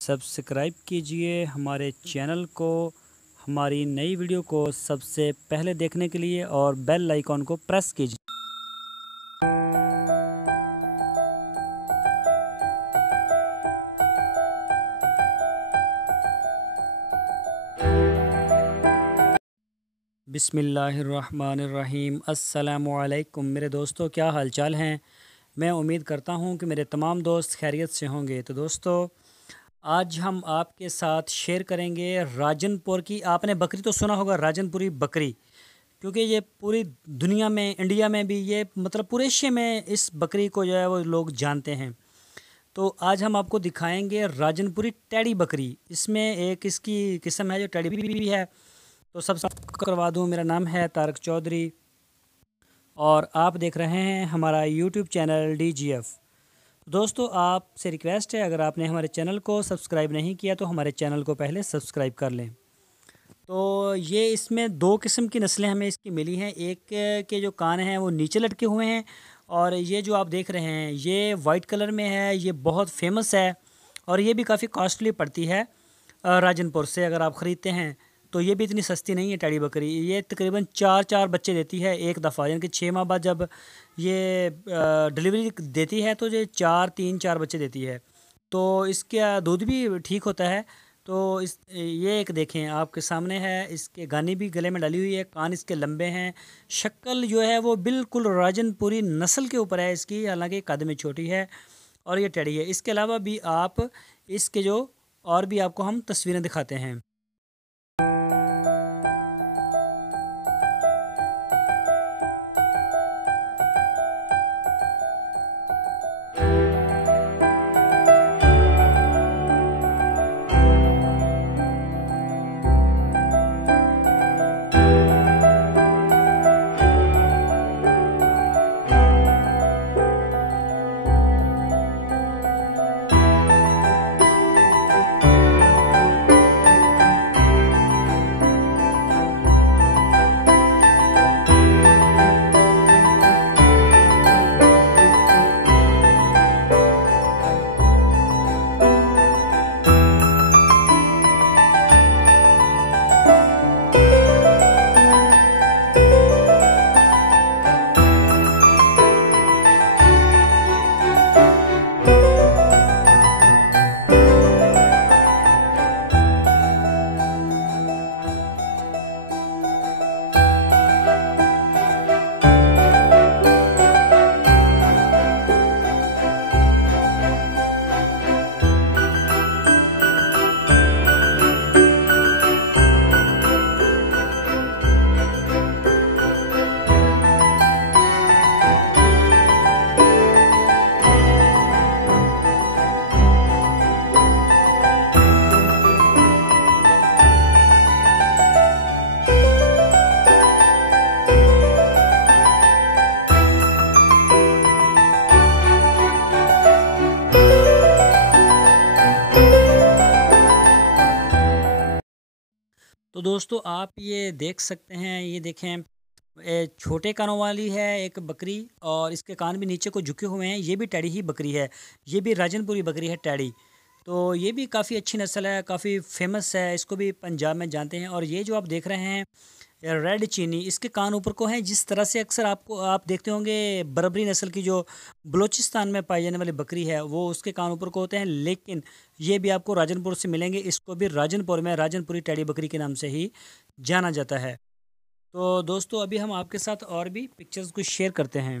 Subscribe कीजिए हमारे channel को, हमारी नई वीडियो को सबसे पहले देखने के लिए और बेल आइकॉन को प्रेस कीजिए। बिस्मिल्लाहिर्रहमानिर्रहीम। अस्सलामुअलैकुम मेरे दोस्तों, क्या हाल चाल हैं। मैं उम्मीद करता हूं कि मेरे तमाम दोस्त खैरियत से होंगे। तो दोस्तों, आज हम आपके साथ शेयर करेंगे राजनपुर की। आपने बकरी तो सुना होगा, राजनपुरी बकरी, क्योंकि ये पूरी दुनिया में, इंडिया में भी, ये मतलब पूरे एशिया में इस बकरी को जो है वो लोग जानते हैं। तो आज हम आपको दिखाएंगे राजनपुरी टेडी बकरी। इसमें एक इसकी किस्म है जो टेडी भी है। तो सबसे करवा दूं, मेरा नाम है तारक चौधरी और आप देख रहे हैं हमारा यूट्यूब चैनल DGF। दोस्तों, आपसे रिक्वेस्ट है, अगर आपने हमारे चैनल को सब्सक्राइब नहीं किया तो हमारे चैनल को पहले सब्सक्राइब कर लें। तो ये इसमें दो किस्म की नस्लें हमें इसकी मिली हैं। एक के जो कान हैं वो नीचे लटके हुए हैं, और ये जो आप देख रहे हैं ये वाइट कलर में है। ये बहुत फेमस है और ये भी काफ़ी कॉस्टली पड़ती है राजनपुर से। अगर आप ख़रीदते हैं तो ये भी इतनी सस्ती नहीं है टेडी बकरी। ये तकरीबन चार बच्चे देती है एक दफ़ा, यानी कि 6 माह बाद जब ये डिलीवरी देती है तो ये 4 बच्चे देती है। तो इसका दूध भी ठीक होता है। तो ये एक देखें, आपके सामने है। इसके गानी भी गले में डाली हुई है, कान इसके लंबे हैं। शक्ल जो है वो बिल्कुल राजनपुरी नस्ल के ऊपर है इसकी, हालांकि कद में छोटी है और ये टेडी है। इसके अलावा भी आप इसके जो और भी आपको हम तस्वीरें दिखाते हैं। तो दोस्तों, आप ये देख सकते हैं, ये देखें, छोटे कानों वाली है एक बकरी और इसके कान भी नीचे को झुके हुए हैं। ये भी टेडी ही बकरी है, ये भी राजनपुरी बकरी है टेडी। तो ये भी काफ़ी अच्छी नस्ल है, काफ़ी फेमस है, इसको भी पंजाब में जानते हैं। और ये जो आप देख रहे हैं रेड चीनी, इसके कान ऊपर को हैं। जिस तरह से अक्सर आप देखते होंगे बर्बरी नस्ल की जो बलूचिस्तान में पाई जाने वाली बकरी है, वो उसके कान ऊपर को होते हैं, लेकिन ये भी आपको राजनपुर से मिलेंगे। इसको भी राजनपुर में राजनपुरी टेडी बकरी के नाम से ही जाना जाता है। तो दोस्तों, अभी हम आपके साथ और भी पिक्चर्स को शेयर करते हैं।